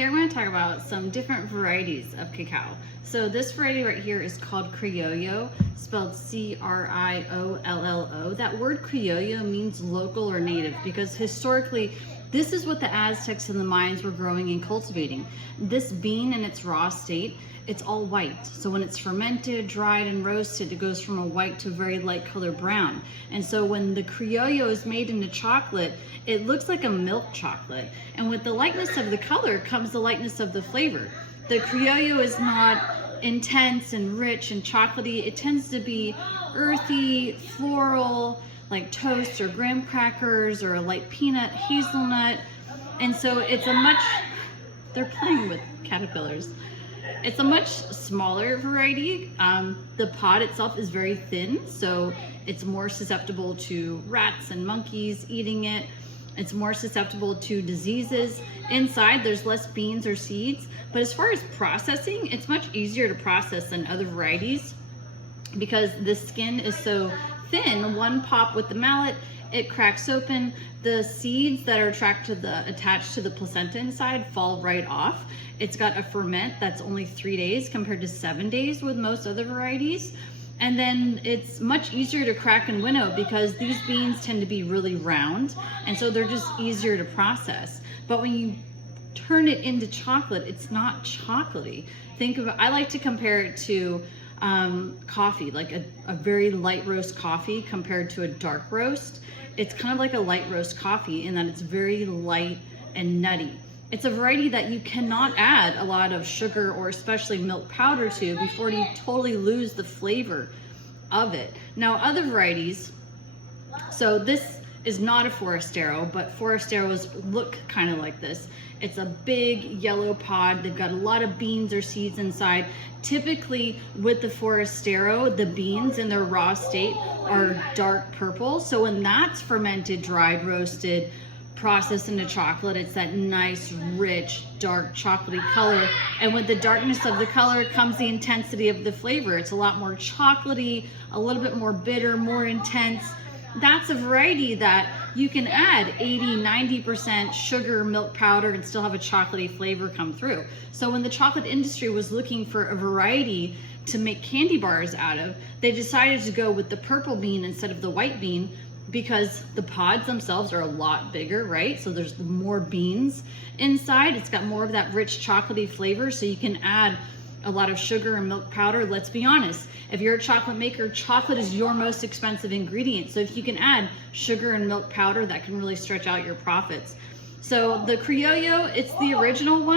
Here I'm going to talk about some different varieties of cacao. So this variety right here is called Criollo, spelled C-R-I-O-L-L-O. That word Criollo means local or native because historically this is what the Aztecs and the Mayans were growing and cultivating. This bean in its raw state, it's all white. So when it's fermented, dried, and roasted, it goes from a white to a very light color brown. And so when the Criollo is made into chocolate, it looks like a milk chocolate. And with the lightness of the color comes the lightness of the flavor. The Criollo is not intense and rich and chocolatey. It tends to be earthy, floral, like toast or graham crackers or a light peanut, hazelnut. And so it's a much, they're playing with caterpillars. It's a much smaller variety. The pod itself is very thin, so it's more susceptible to rats and monkeys eating it. It's more susceptible to diseases. Inside, there's less beans or seeds, but as far as processing, it's much easier to process than other varieties because the skin is so thin. One pop with the mallet, it cracks open. The seeds that are attached to the placenta inside fall right off. It's got a ferment that's only 3 days compared to 7 days with most other varieties. And then it's much easier to crack and winnow because these beans tend to be really round, and so they're just easier to process. But when you turn it into chocolate, it's not chocolatey. I like to compare it to coffee, like a very light roast coffee compared to a dark roast. It's kind of like a light roast coffee in that it's very light and nutty. It's a variety that you cannot add a lot of sugar or especially milk powder to before you totally lose the flavor of it. Now other varieties, so this is not a Forastero, but Forasteros look kind of like this. It's a big yellow pod. They've got a lot of beans or seeds inside. Typically with the Forastero, the beans in their raw state are dark purple. So when that's fermented, dried, roasted, processed into chocolate, it's that nice, rich, dark, chocolatey color. And with the darkness of the color comes the intensity of the flavor. It's a lot more chocolatey, a little bit more bitter, more intense. That's a variety that you can add 80-90% sugar, milk powder, and still have a chocolatey flavor come through. So when the chocolate industry was looking for a variety to make candy bars out of, they decided to go with the purple bean instead of the white bean because the pods themselves are a lot bigger, right? So there's more beans inside. It's got more of that rich chocolatey flavor, so you can add a lot of sugar and milk powder. Let's be honest, if you're a chocolate maker, chocolate is your most expensive ingredient. So if you can add sugar and milk powder, that can really stretch out your profits. So the Criollo, it's the original one.